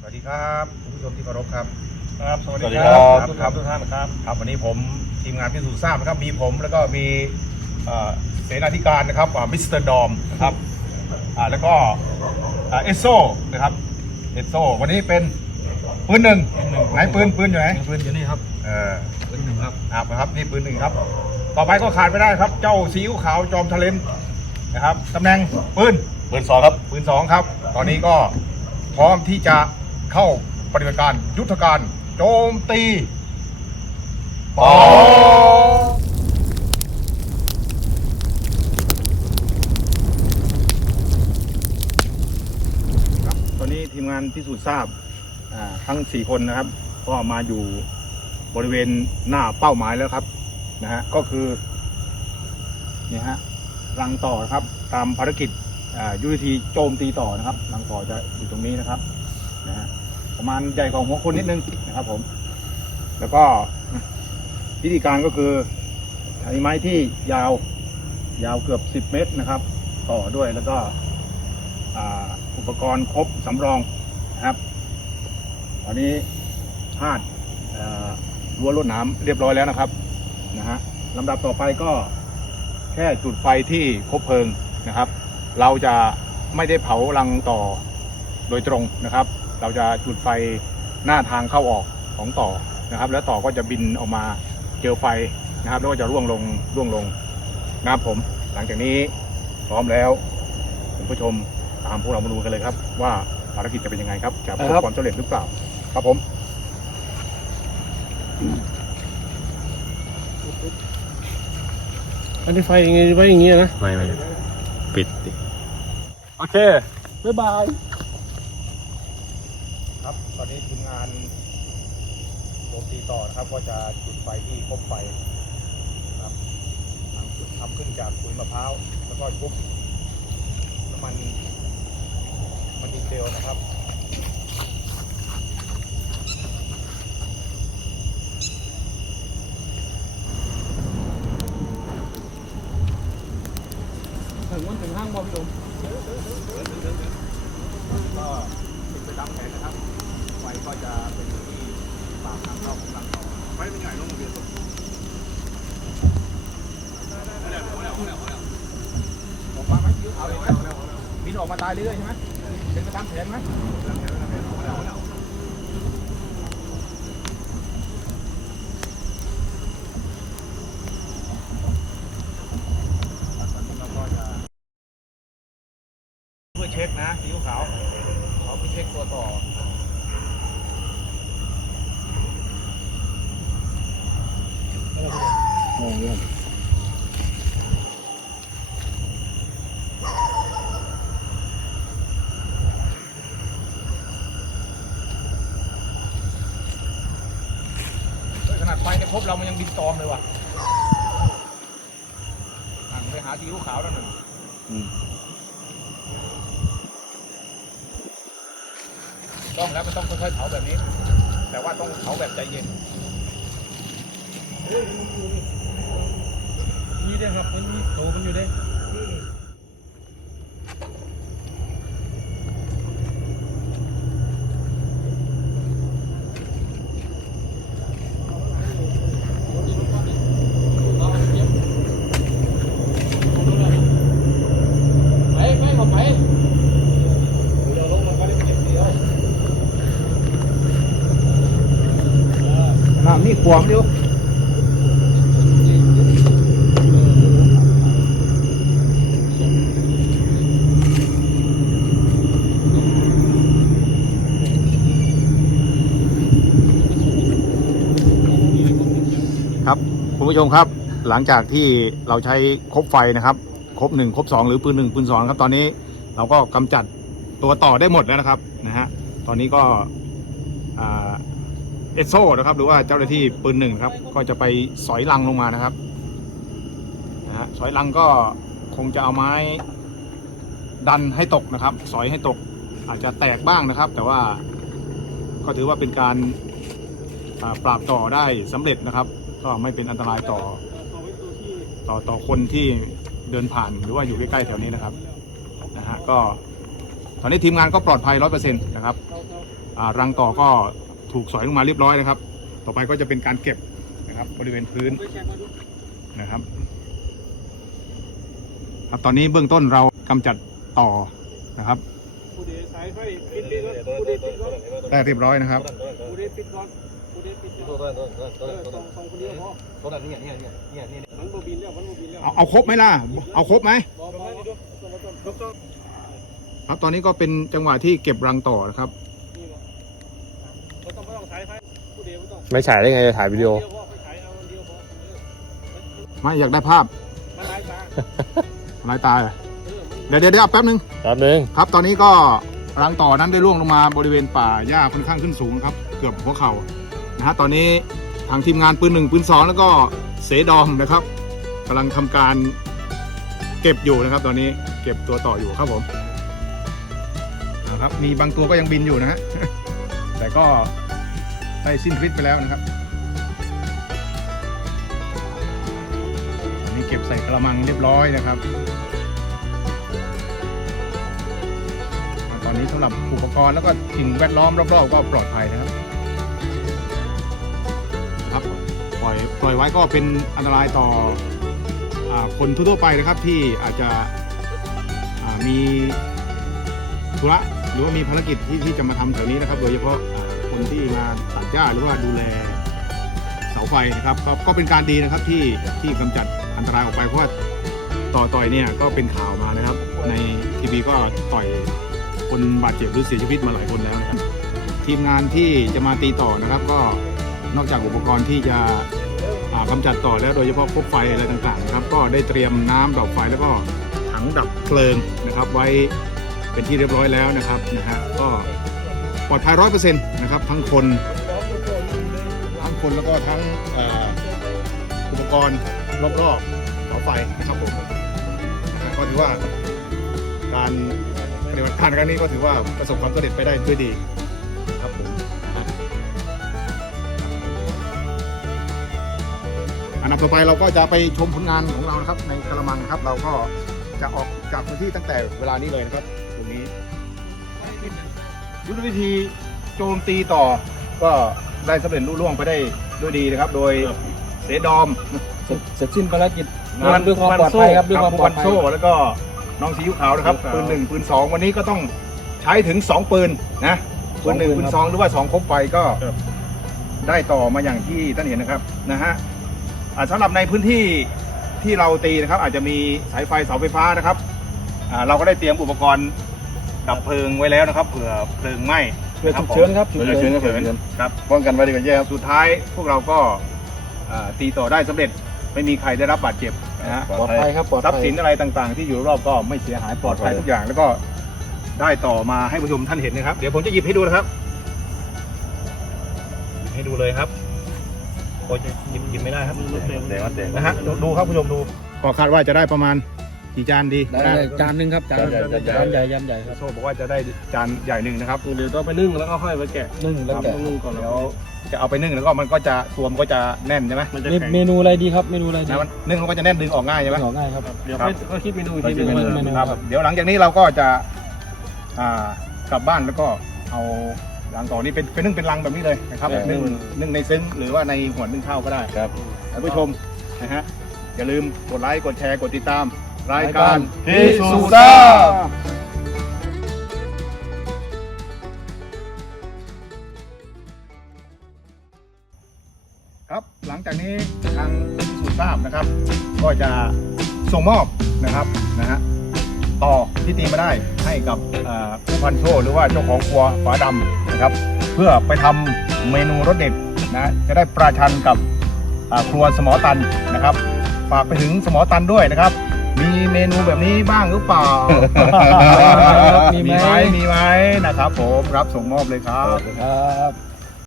สวัสดีครับคุณผู้ชมที่เคารพครับ ครับสวัสสวัสดีดีคครัรับบทุกท่านทุกท่านครับครับวันนี้ผมทีมงานพิสูจน์ทราบนะครับมีผมแล้วก็มีเอ่อเสนาธิการนะครับมิสเตอร์ดอมนะครับ อ่าแล้วก็เอสโซนะครับเอสโซวันนี้เป็นปืนหนึ่งไหนปืนปืนอยู่ไหนปืนอยู่นี่ครับเออปืนหนึ่งครับอ่านะครับนี่ปืนหนึ่งครับ ต่อไปก็ขาดไม่ได้ครับ เจ้าซีอิ๊วขาวจอมทะเลนนะครับตำแหน่งปืนปืนสองครับปืนสองครับ ตอนนี้ก็พร้อมที่จะเข้าปฏิบัติการยุทธการโจมตีปอครับตอนนี้ทีมงาน พิสูจน์ทราบทั้ง 4 คนนะครับ ก็มาอยู่บริเวณหน้าเป้าหมายแล้วครับนะฮะก็คือนี่ฮะรังต่อครับ ตามภารกิจยุทธวิธีโจมตีต่อนะครับรังต่อจะอยู่ตรงนี้นะครับนะฮะประมาณใหญ่กว่าหัวคนนิดนึงนะครับผม แล้วก็วิธีการก็คือใช้ไม้ที่ยาวยาวเกือบ 10 เมตรนะครับ ต่อด้วยแล้วก็อุปกรณ์ครบสำรอง นะครับตอนนี้พาดรั้วรวดหน้ำเรียบร้อยแล้วนะครับนะฮะลำดับต่อไปก็แค่จุดไฟที่คบเพลิงนะครับ เราจะไม่ได้เผารังต่อโดยตรงนะครับ เราจะจุดไฟหน้าทางเข้าออกของต่อนะครับ แล้วต่อก็จะบินออกมาเจอไฟนะครับแล้วก็จะร่วงลงร่วงลงนะครับผม หลังจากนี้พร้อมแล้วคุณผู้ชมตามพวกเรามาดูกันเลยครับว่า ภารกิจจะเป็นยังไงครับจะประสบความสำเร็จหรือเปล่า ครับผมอันนี้ไฟยังไงไว้อย่างงี้นะ ไม่ไม่ปิดดิโอเค บ๊ายบาย ครับ ตอนนี้ทีมงานโจมตีต่อนะครับ ก็จะจุดไฟที่คบไฟครับทำทำขึ้นจากขุยมะพร้าว แล้วก็ชุบน้ำมัน มันดีเซลนะครับถึงวันถึงห้างบอมดมก็เป็นไปตามแผนนะครับ ไฟก็จะเป็นที่ปากทางเข้าของรังต่อไฟเป็นใหญ่ลงมาเบียดออกมาไหมเอาเลยบินออกมาตายเรื่อยๆใช่ไหมเป็น ไปตามแผนไหมเพื่อเช็คนะสีขาวเขาไปเช็คตัวต่อเฮ้ บเรามันยังบินตอมเลยว่ะหันไปหาสีขาวแล้วหนึ่งต้องแล้วมันต้องค่อยๆเผาแบบนี้ แต่ว่าต้องเผาแบบใจเย็นนี่ได้ครับมันมีโตมันอยู่ได้ ไปไปขอไปเดี๋ยวลงมาก็ได้เก็บเดียว น้ำนี่ขวางอยู่ครับคุณผู้ชมครับ หลังจากที่เราใช้ครบไฟนะครับครบหนึ่งครบสองหรือปืนหนึ่งปืนสองครับ ตอนนี้เราก็กำจัดตัวต่อได้หมดแล้วนะครับนะฮะตอนนี้ก็อ่า เอสโซนะครับ หรือว่าเจ้าหน้าที่ปืนหนึ่งครับ ก็จะไปสอยลังลงมานะครับนะฮะสอยลังก็คงจะเอาไม้ดันให้ตกนะครับ สอยให้ตก อาจจะแตกบ้างนะครับ แต่ว่าก็ถือว่าเป็นการปราบต่อได้สำเร็จนะครับ ก็ไม่เป็นอันตรายต่อ ต่อต่อคนที่เดินผ่านหรือว่าอยู่ใกล้ๆแถวนี้นะครับนะฮะก็ตอนนี้ทีมงานก็ปลอดภัยร้อยเปอร์เซ็นต์นะครับอ่ารังต่อก็ ถูกสอยลงมาเรียบร้อยนะครับ ต่อไปก็จะเป็นการเก็บนะครับบริเวณพื้นนะครับ ครับตอนนี้เบื้องต้นเรากำจัดต่อนะครับได้เรียบร้อยนะครับเอาเอาครบไหมล่ะ เอาครบไหมครับตอนนี้ก็เป็นจังหวะที่เก็บรังต่อนะครับ ไม่ต้องสายไฟผู้เดไม่ต้องไม่ฉายได้ไงจะถ่ายวิดีโอเดียวพอไปฉายเอาเดียวพอไม่อยากได้ภาพมันหลายตาลายตาเหรอเออมันเดี๋ยวเดี๋ยวเดี๋ยวแป๊บนึงแป๊บนึงครับ ตอนนี้ก็รังต่อนั้นได้ร่วงลงมาบริเวณป่าหญ้าค่อนข้างขึ้นสูงครับ เกือบหัวเข่านะฮะตอนนี้ทางทีมงานปืนหนึ่งปืนสองแล้วก็เสดอมนะครับกำลังทำการเก็บอยู่นะครับ ตอนนี้เก็บตัวต่ออยู่ครับผมนะครับมีบางตัวก็ยังบินอยู่นะฮะแต่ก็ ได้สิ้นฤทธิ์ไปแล้วนะครับอันนี้เก็บใส่กระมังเรียบร้อยนะครับตอนนี้สำหรับอุปกรณ์แล้วก็สิ่งแวดล้อมรอบๆก็ปลอดภัยนะครับครับปล่อยปล่อยไว้ก็เป็นอันตรายต่ออคนทั่วๆไปนะครับที่อาจจะมีธุระหรือว่ามีภารกิจที่ที่จะมาทำแถวนี้นะครับ โดยเฉพาะ คนที่มาตัดหญ้าหรือว่าดูแลเสาไฟนะครับก็ก็เป็นการดีนะครับที่ที่กำจัดอันตรายออกไปเพราะว่าต่อต่อยเนี่ยก็เป็นข่าวมานะครับ ในทีวีก็ต่อยคนบาดเจ็บหรือเสียชีวิตมาหลายคนแล้วนะครับทีมงานที่จะมาตีต่อนะครับ ก็นอกจากอุปกรณ์ที่จะอ่ากำจัดต่อแล้วโดยเฉพาะพวกไฟอะไรต่างๆนะครับ ก็ได้เตรียมน้ำดับไฟแล้วก็ถังดับเพลิงนะครับ ไว้เป็นที่เรียบร้อยแล้วนะครับนะฮะก็ ปลอดภัยร้อยเปอร์เซ็นต์นะครับทั้งคนทั้งคนแล้วก็ทั้งอุปกรณ์รอบๆเสาไฟนะครับผมก็ถือว่าการปฏิบัติการครั้งนี้ก็ถือว่าประสบความสำเร็จไปได้ด้วยดีครับผมอันดับต่อไปเราก็จะไปชมผลงานของเรานะครับในกระมังครับ เราก็จะออกจากพื้นที่ตั้งแต่เวลานี้เลยนะครับตรงนี้ ยุทธวิธีโจมตีต่อ ก็ได้สำเร็จลุล่วงไปได้ด้วยดีนะครับ โดยเสดอมเสร็จสิ้นภารกิจด้วยความปลอดภัยครับด้วยความปลอดภัยโซ่แล้วก็น้องซีอิ๊วขาวนะครับปืนหนึ่งปืนสองวันนี้ก็ต้องใช้ถึงสองปืนนะปืนหนึ่งปืนสองหรือว่าสองครบไฟก็ได้ต่อมาอย่างที่ท่านเห็นนะครับนะฮะอ่าสำหรับในพื้นที่ที่เราตีนะครับ อาจจะมีสายไฟเสาไฟฟ้านะครับอ่าเราก็ได้เตรียมอุปกรณ์ ดับเพลิงไว้แล้วนะครับเผื่อเพลิงไหม้เพื่อฉุกเฉินครับฉุกเผื่อเฉิฉุนกเฉิน ครับ ป้องกันไว้ดีกว่าแย่ครับสุดท้ายพวกเราก็อ่าตีต่อได้สำเร็จไม่มีใครได้รับบาดเจ็บนะฮะ ปลอดภัยครับปลอดทรัพภัย์ย สินอะไรต่างๆ ที่อยู่รอบก็ไม่เสียหายปลอดภัยทุกอย่างแล้วก็ได้ต่อมาให้ผู้ชมท่านเห็นนะครับ เดี๋ยวผมจะหยิบให้ดูนะครับหยิบให้ดูเลยครับโอ้ยหยิบหยิบไม่ได้ครับนะฮะดูดูครับผู้ชมดูก็คาดว่าจะได้ประมาณ กี่จานดีได้เลยจานหนึ่งครับจานจานใหญ่ยำใหญ่ครับโซ่บอกว่าจะได้จานใหญ่หนึ่งนะครับเดี๋ยวต้องไปนึ่งแล้วก็ค่อยไปแกะนึ่งแล้วแกะนึ่งก่อนเดี๋แล้ยววจะเอาไปนึ่งแล้วก็มันก็จะตัวมันก็จะแน่นใช่ไหมมันจะเมนูอะไรดีครับเมนูอะไรดีนะมันนึ่งมันก็จะแน่นดึงออกง่ายใช่ไหมออกง่ายครับเดี๋ยวครับค่อยคิดเมนูอีกก็ทีจะนึงเป็นเมนูครับเดี๋ยวหลังจากนี้เราก็จะอ่ากลับบ้านแล้วก็เอาหลังต่อนี้เป็นเป็นนึ่งเป็นลังแบบนี้เลยนะครับนึ่งนึ่งในซึ้งหรือว่าในหัวนึ่งข้าวก็ได้ครับท่านผู้ชมนะฮะอย่าลืมกดไลค์กดแชร์กดติดตาม รายการพิสูจน์ทราบครับหลังจากนี้ทางพิสูจน์ทราบนะครับ ก็จะส่งมอบนะครับนะฮะต่อที่ตีมาได้ให้กับเอ่อผู้พันโชคหรือว่าเจ้าของครัวฝาดำนะครับ เพื่อไปทำเมนูรสเด็ดนะจะได้ประชันกับอ่าครัวสมอตันนะครับ ฝากไปถึงสมอตันด้วยนะครับ มีเมนูแบบนี้บ้างหรือเปล่า มีมีไหไหมมมีไหมนะครับผมรับส่งมอบเลยครับ ครับ